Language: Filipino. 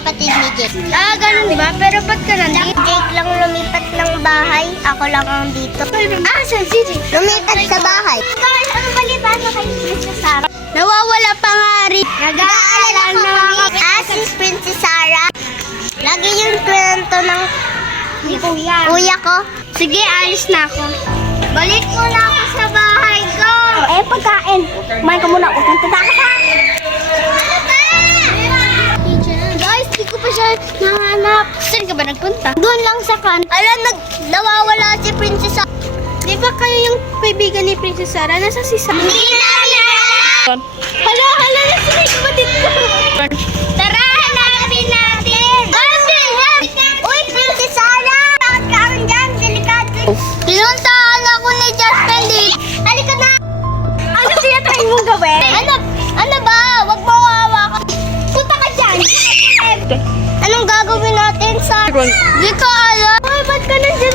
kapatid ni Jake. Ah, ganun ba? Pero ba't ka nandito? Jake lang lumipat ng bahay. Ako lang ang dito. Ah, saan si Jake? Lumipat sa bahay. Bakit ano balita mo kay Princess Sarah? Nawawala pa nga rin. Nag-aalala na kami. Si Princess Sarah. Lagi yung kwento ng kuya ko. Sige, alis na ako. Balik mo na ako sa bahay ko. Pagkain. Kumain ka muna. Huwag kang tatakas ha. Ano ba? Guys, di ko pa siya nahanap. Saan ka ba nagpunta? Doon lang sa kan. Nawawala si Princess Sarah. Di ba kayo yung kaibigan ni Princess Sarah? Nasa si Sarah? Hindi namin alam. Hala, nasa si kapatid ko. Tara, hanapin natin. Uy, Princess Sarah. Bakit ka ang dyan? Delikado. Pinuntahan ako ni Justin dito. Halika na. Ano tinatry mong gawin? Ano ba? Huwag mo hawakan. Punta ka dyan. Anong gagawin natin, Sarah? Di ko alam. Ay, ba't ka nandiyan?